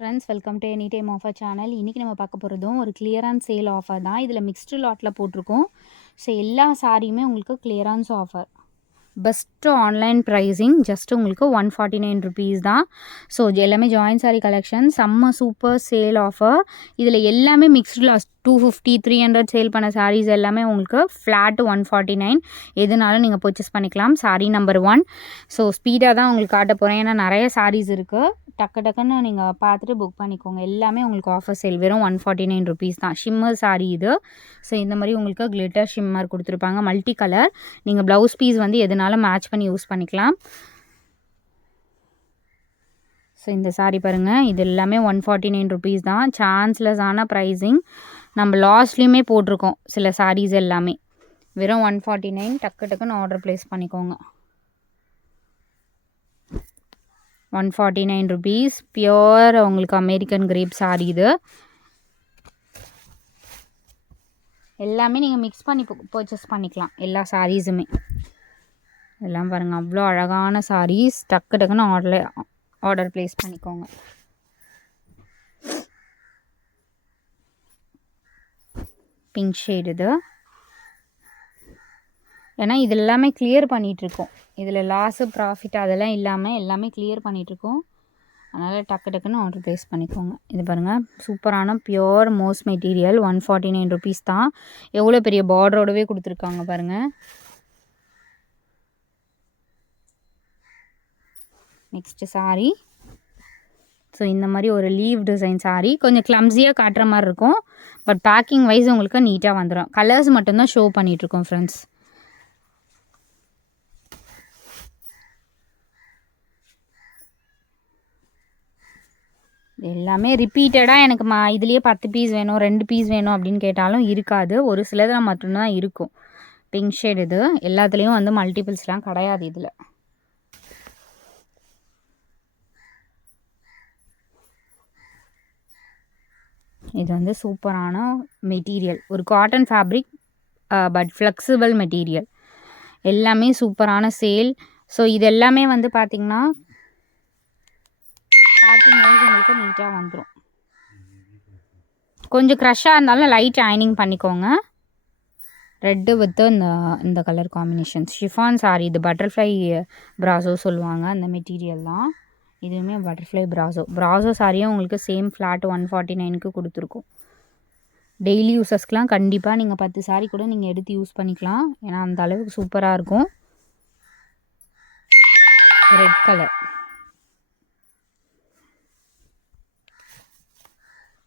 Friends welcome to any time offer channel. இன்றைக்கி நம்ம பார்க்க போகிறதும் ஒரு கிளியரன்ஸ் சேல் ஆஃபர் தான். இதில் மிக்ஸ்டு லாட்டில் போட்டிருக்கோம். ஸோ எல்லா சாரியுமே உங்களுக்கு clearance offer. Best online pricing just உங்களுக்கு 149 ருபீஸ் தான். ஸோ எல்லாமே ஜாயின் சாரி கலெக்ஷன், செம்ம சூப்பர் சேல் ஆஃபர். இதில் எல்லாமே மிக்ஸ்டு லாஸ் 250 300 சேல் பண்ண சாரீஸ் எல்லாமே உங்களுக்கு ஃப்ளாட்டு 149. எதுனாலும் நீங்கள் பர்ச்சேஸ் பண்ணிக்கலாம். சாரீ நம்பர் 1. ஸோ ஸ்பீடாக தான் உங்களுக்கு காட்ட போகிறேன், ஏன்னா நிறைய சாரீஸ் இருக்குது. டக்குன்னு நீங்கள் பார்த்துட்டு புக் பண்ணிக்கோங்க. எல்லாமே உங்களுக்கு ஆஃபர் சேல் வெறும் 149 ருபீஸ் தான். ஷிம்மர் சாரீ இது. ஸோ இந்த மாதிரி உங்களுக்கு கிளிட்டர் ஷிம்மர் கொடுத்துருப்பாங்க, மல்டி கலர். நீங்கள் ப்ளவுஸ் பீஸ் வந்து எதுனாலும் மேட்ச் பண்ணி யூஸ் பண்ணிக்கலாம். ஸோ இந்த சாரீ பாருங்கள், இது எல்லாமே 149 ருபீஸ் தான். சான்ஸ்லெஸ்ஸான ப்ரைஸிங். நம்ம லாஸ்ட்லேயுமே போட்டிருக்கோம் சில சாரீஸ் எல்லாமே வெறும் 149. டக்குன்னு ஆர்டர் ப்ளேஸ் பண்ணிக்கோங்க. 149 ருபீஸ். பியோர் உங்களுக்கு அமெரிக்கன் கிரேப் சாரீ இது. எல்லாமே நீங்கள் மிக்ஸ் பண்ணி பர்ச்சேஸ் பண்ணிக்கலாம், எல்லா சாரீஸுமே. எல்லாம் பாருங்கள், அவ்வளோ அழகான சாரீஸ். டக்குன்னு ஆர்டர் ப்ளேஸ் பண்ணிக்கோங்க. பிங்க் ஷேட் இது. ஏன்னா இது எல்லாமே கிளியர் பண்ணிகிட்ருக்கோம். இதில் லாஸு ப்ராஃபிட் அதெல்லாம் இல்லாமல் எல்லாமே கிளியர் பண்ணிகிட்ருக்கோம். அதனால் டக்குன்னு ஆர்டர் ப்ளேஸ் பண்ணிக்கோங்க. இது பாருங்கள், சூப்பரான பியோர் மோஸ் மெட்டீரியல். 149 ருபீஸ் தான். எவ்வளோ பெரிய பார்டரோடவே கொடுத்துருக்காங்க பாருங்கள். நெக்ஸ்ட்டு சாரீ. ஸோ இந்த மாதிரி ஒரு லீவ் டிசைன் சாரீ. கொஞ்சம் கிளம்ஸியாக காட்டுற மாதிரி இருக்கும், பட் பேக்கிங் வைஸ் உங்களுக்கு நீட்டாக வந்துடும். கலர்ஸ் மட்டும்தான் ஷோ பண்ணிகிட்ருக்கோம் ஃப்ரெண்ட்ஸ். எல்லாமே ரிப்பீட்டடாக எனக்கு இதுலேயே 10 பீஸ் வேணும், 2 பீஸ் வேணும் அப்படின்னு கேட்டாலும் இருக்காது. ஒரு சிலதில் மட்டும்தான் இருக்கும். பிங்க் ஷேட் இது. எல்லாத்துலேயும் வந்து மல்டிபிள்ஸ்லாம் கிடையாது இதில். இது வந்து சூப்பரான மெட்டீரியல், ஒரு cotton fabric, but flexible material. எல்லாமே சூப்பரான சேல். ஸோ இது எல்லாமே வந்து பார்த்திங்கன்னா பேக்கிங் வைஸ் உங்களுக்கு நீட்டாக வந்துடும். கொஞ்சம் க்ரஷ்ஷாக இருந்தாலும் லைட் அயனிங் பண்ணிக்கோங்க. ரெட்டு வித்து இந்த கலர் காம்பினேஷன்ஸ். ஷிஃபான் சாரி இது. பட்டர்ஃப்ளை ப்ராசோ சொல்லுவாங்க அந்த மெட்டீரியல் தான். இதுவுமே பட்டர்ஃப்ளை ப்ராசோ சாரியும் உங்களுக்கு சேம் ஃப்ளாட் 149க்கு கொடுத்துருக்கோம். டெய்லி யூஸஸ்க்கெலாம் கண்டிப்பாக நீங்கள் 10 சாரீ கூட நீங்கள் எடுத்து யூஸ் பண்ணிக்கலாம், ஏன்னா அந்த அளவுக்கு சூப்பராக இருக்கும். Red colour.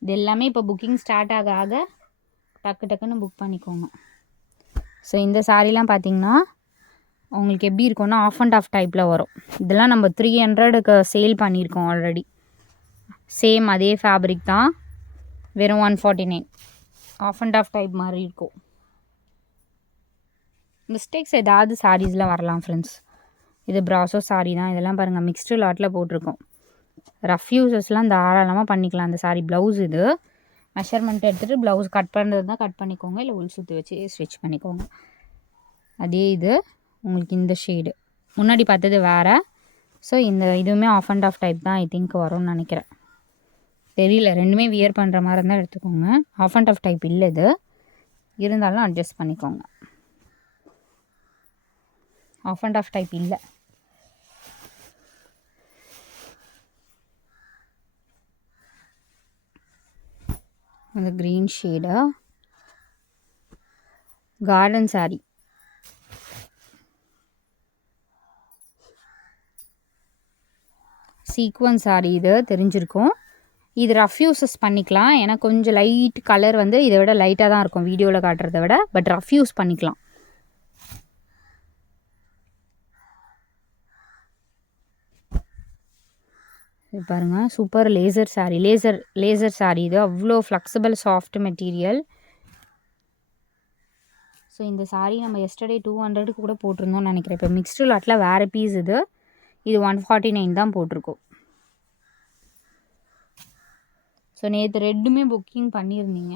இது எல்லாமே இப்போ புக்கிங் ஸ்டார்ட் ஆக டக்குன்னு புக் பண்ணிக்கோங்க. ஸோ இந்த சாரீலாம் பார்த்திங்கன்னா உங்களுக்கு எப்படி இருக்கும்னா ஆஃப் அண்ட் ஆஃப் டைப்பில் வரும். இதெல்லாம் நம்ம 300க்கு சேல் பண்ணியிருக்கோம் ஆல்ரெடி. சேம் அதே ஃபேப்ரிக் தான், வெறும் 149. ஆஃப் அண்ட் ஆஃப் டைப் மாதிரி இருக்கும். மிஸ்டேக்ஸ் ஏதாவது சாரீஸில் வரலாம் ஃப்ரெண்ட்ஸ். இது ப்ராசோ சாரீ தான். இதெல்லாம் பாருங்கள், மிக்ஸ்டு லாட்டில் போட்டிருக்கோம். ரஃப் யூஸஸ்லாம் தாராளமாக பண்ணிக்கலாம். அந்த சாரீ ப்ளவுஸ் இது. மெஷர்மெண்ட் எடுத்துகிட்டு ப்ளவுஸ் கட் பண்ணுறது தான் கட் பண்ணிக்கோங்க, இல்லை உள் சுற்றி வச்சு ஸ்டிச் பண்ணிக்கோங்க. அதே இது உங்களுக்கு இந்த ஷேடு. முன்னாடி பார்த்தது வேறு. ஸோ இதுவுமே ஆஃப் அண்ட் ஆஃப் டைப் தான் ஐ திங்க் வரும்னு நினைக்கிறேன். தெரியல, ரெண்டுமே வியர் பண்ணுற மாதிரி இருந்தால் எடுத்துக்கோங்க. ஆஃப் அண்ட் ஆஃப் டைப் இல்லை இது, இருந்தாலும் அட்ஜஸ்ட் பண்ணிக்கோங்க. ஆஃப் அண்ட் ஆஃப் டைப் இல்லை. அந்த க்ரீன் ஷேடா கார்டன் சாரீ. சீக்வன்ஸ் சாரீ இது தெரிஞ்சிருக்கும். இது ரஃப் யூஸஸ் பண்ணிக்கலாம், ஏன்னா கொஞ்சம் லைட் கலர் வந்து இதை விட லைட்டாக தான் இருக்கும் வீடியோவில் காட்டுறத விட, பட் ரஃப் யூஸ் பண்ணிக்கலாம். இது பாருங்கள், super laser sari. Laser sari இது. அவ்வளோ ஃப்ளெக்சிபிள் சாஃப்ட் மெட்டீரியல். ஸோ இந்த சாரீ நம்ம எஸ்டர்டே 200க்கு கூட போட்டிருந்தோம்னு நினைக்கிறேன். இப்போ மிக்ஸ்டு லாட்டில் வேறு பீஸ் இது. இது 149 தான் போட்டிருக்கோம். ஸோ நேற்று ரெட்டுமே புக்கிங் பண்ணியிருந்தீங்க.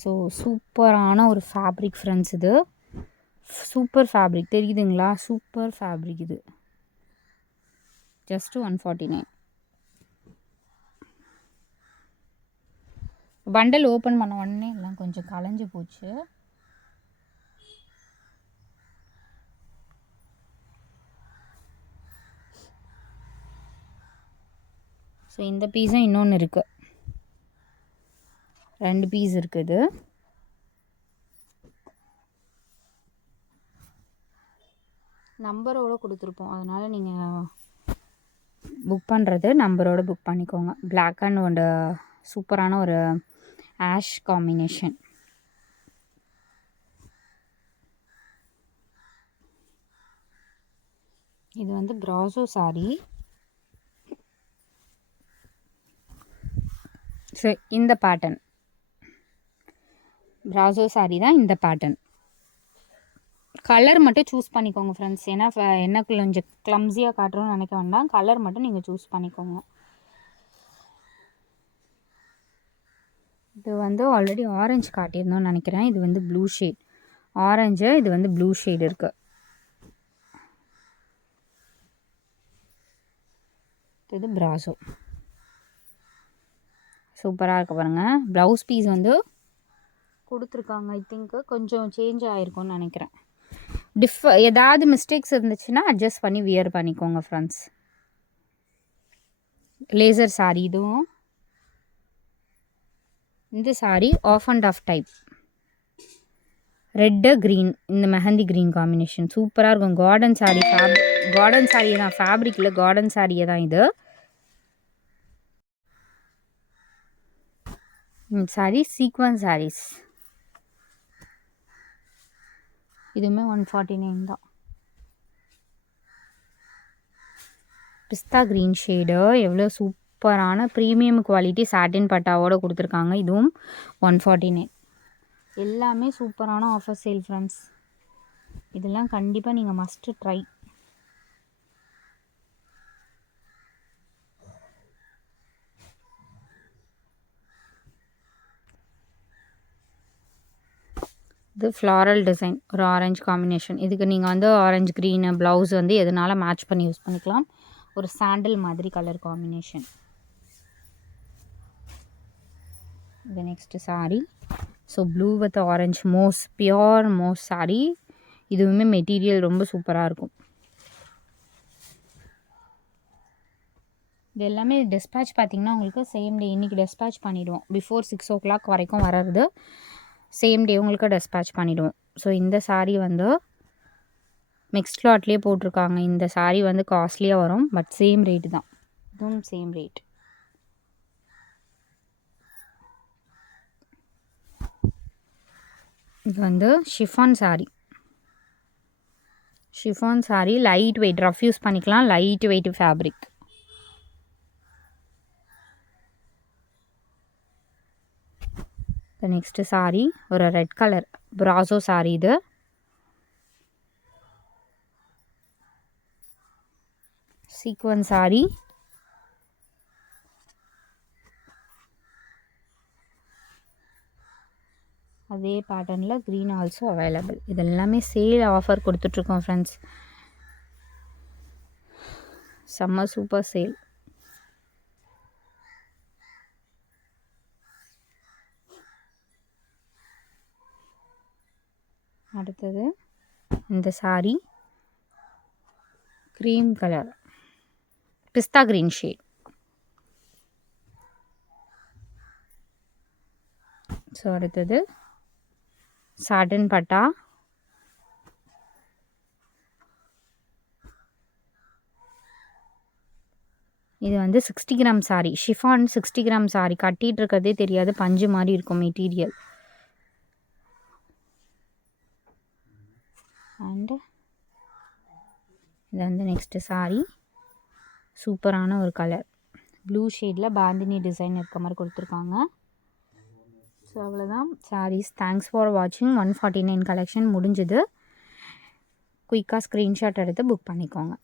ஸோ சூப்பரான ஒரு ஃபேப்ரிக் ஃப்ரெண்ட்ஸ் இது. சூப்பர் ஃபேப்ரிக் தெரியுதுங்களா? சூப்பர் ஃபேப்ரிக் இது. ஜஸ்ட்டு 149. பண்டல் ஓப்பன் பண்ண உடனே எல்லாம் கொஞ்சம் கலைஞ்சு போச்சு. ஸோ இந்த பீஸும் இன்னொன்று இருக்குது, 2 பீஸ் இருக்குது. நம்பரோடு கொடுத்துருப்போம், அதனால் நீங்கள் புக் பண்ணுறது நம்பரோடு புக் பண்ணிக்கோங்க. பிளாக் அண்ட் ஒரு சூப்பரான ஒரு ஆஷ் காம்பினேஷன். இது வந்து பிராசோ சாரி. ஸோ இந்த பேட்டர்ன் பிராசோ சாரி தான். இந்த பேட்டர்ன் கலர் மட்டும் சூஸ் பண்ணிக்கோங்க ஃப்ரெண்ட்ஸ். ஏன்னா என்ன கொஞ்சம் க்ளம்ஸியாக காட்டுறோன்னு நினைக்க வேண்டாம், கலர் மட்டும் நீங்கள் சூஸ் பண்ணிக்கோங்க. இது வந்து ஆல்ரெடி ஆரஞ்சு காட்டியிருந்தோன்னு நினைக்கிறேன். இது வந்து ப்ளூ ஷேட் ஆரஞ்சு, இது வந்து ப்ளூ ஷேட் இருக்குது. இது பிராசோ சூப்பராக இருக்க பாருங்கள். ப்ளவுஸ் பீஸ் வந்து கொடுத்துருக்காங்க. ஐ திங்க்கு கொஞ்சம் சேஞ்ச் ஆகிருக்கும்னு நினைக்கிறேன். ஏதாவது மிஸ்டேக்ஸ் இருந்துச்சுன்னா அட்ஜஸ்ட் பண்ணி வியர் பண்ணிக்கோங்க ஃப்ரெண்ட்ஸ். லேசர் சாரி இதுவும். இந்த sari off and off type, red green, இந்த மெஹந்தி க்ரீன் காம்பினேஷன் சூப்பராக இருக்கும். கார்டன் சாரி, கார்டன் சாரியை தான், ஃபேப்ரிக்கில் கார்டன் சாரியை தான் இது. சாரி சீக்வன்ஸ் சாரீஸ், இதுவுமே 149 தான். பிஸ்தா க்ரீன் ஷேடு, எவ்வளோ சூப்பரான ப்ரீமியம் குவாலிட்டி சாட்டின் பட்டாவோடு கொடுத்துருக்காங்க. இதுவும் 149. எல்லாமே சூப்பரான ஆஃபர் சேல் ஃப்ரெண்ட்ஸ். இதெல்லாம் கண்டிப்பாக நீங்கள் மஸ்ட்டு ட்ரை. இது ஃப்ளாரல் டிசைன், ஒரு ஆரஞ்சு காம்பினேஷன். இதுக்கு நீங்கள் வந்து ஆரஞ்சு க்ரீனு ப்ளவுஸ் வந்து எதனால மேட்ச் பண்ணி யூஸ் பண்ணிக்கலாம். ஒரு சாண்டில் மாதிரி கலர் காம்பினேஷன். இது next sari. So blue with orange moss, pure moss sari. இதுவுமே மெட்டீரியல் ரொம்ப சூப்பராக இருக்கும். இது எல்லாமே டிஸ்பேச் பார்த்திங்கன்னா உங்களுக்கு சேம் டே, இன்றைக்கி டிஸ்பேச் பண்ணிவிடுவோம். பிஃபோர் 6 o'clock வரைக்கும் வர்றது சேம் டே உங்களுக்கு டிஸ்பேச் பண்ணிவிடுவோம். ஸோ இந்த சாரீ வந்து மிக்ஸ்ட் லாட்லேயே போட்டிருக்காங்க. இந்த சாரீ வந்து காஸ்ட்லியாக வரும், பட் சேம் ரேட்டு தான். இதுவும் சேம் ரேட். இது வந்து chiffon sari. Chiffon sari light weight, rough use பண்ணிக்கலாம், light weight fabric. Next sari ஒரு ரெட் கலர் பிராசோ சாரீ. இது சீக்வன் சாரீ. அதே பேட்டர்னில் க்ரீன் ஆல்சோ அவைலபிள். இது எல்லாமே சேல் ஆஃபர் கொடுத்துட்ருக்கோம் ஃப்ரெண்ட்ஸ். செம்ம சூப்பர் சேல். அடுத்தது இந்த சாரீ க்ரீம் கலர், பிஸ்தா க்ரீன் ஷேட். ஸோ அடுத்தது சாட்டன் பட்டா. இது வந்து 60 gram sari, chiffon 60 gram sari. கட்டிகிட்டு இருக்கிறதே தெரியாது, பஞ்சு மாதிரி இருக்கும் மெட்டீரியல். அண்டு இது வந்து நெக்ஸ்ட்டு சாரீ சூப்பரான ஒரு கலர், ப்ளூ ஷேடில் பாந்தினி டிசைன் இருக்க மாதிரி கொடுத்துருக்காங்க. ஸோ அவ்வளோதான் சாரீஸ். தேங்க்ஸ் ஃபார் வாட்சிங். 149 கலெக்ஷன் முடிஞ்சுது. குயிக்காக ஸ்க்ரீன்ஷாட் எடுத்து புக் பண்ணிக்கோங்க.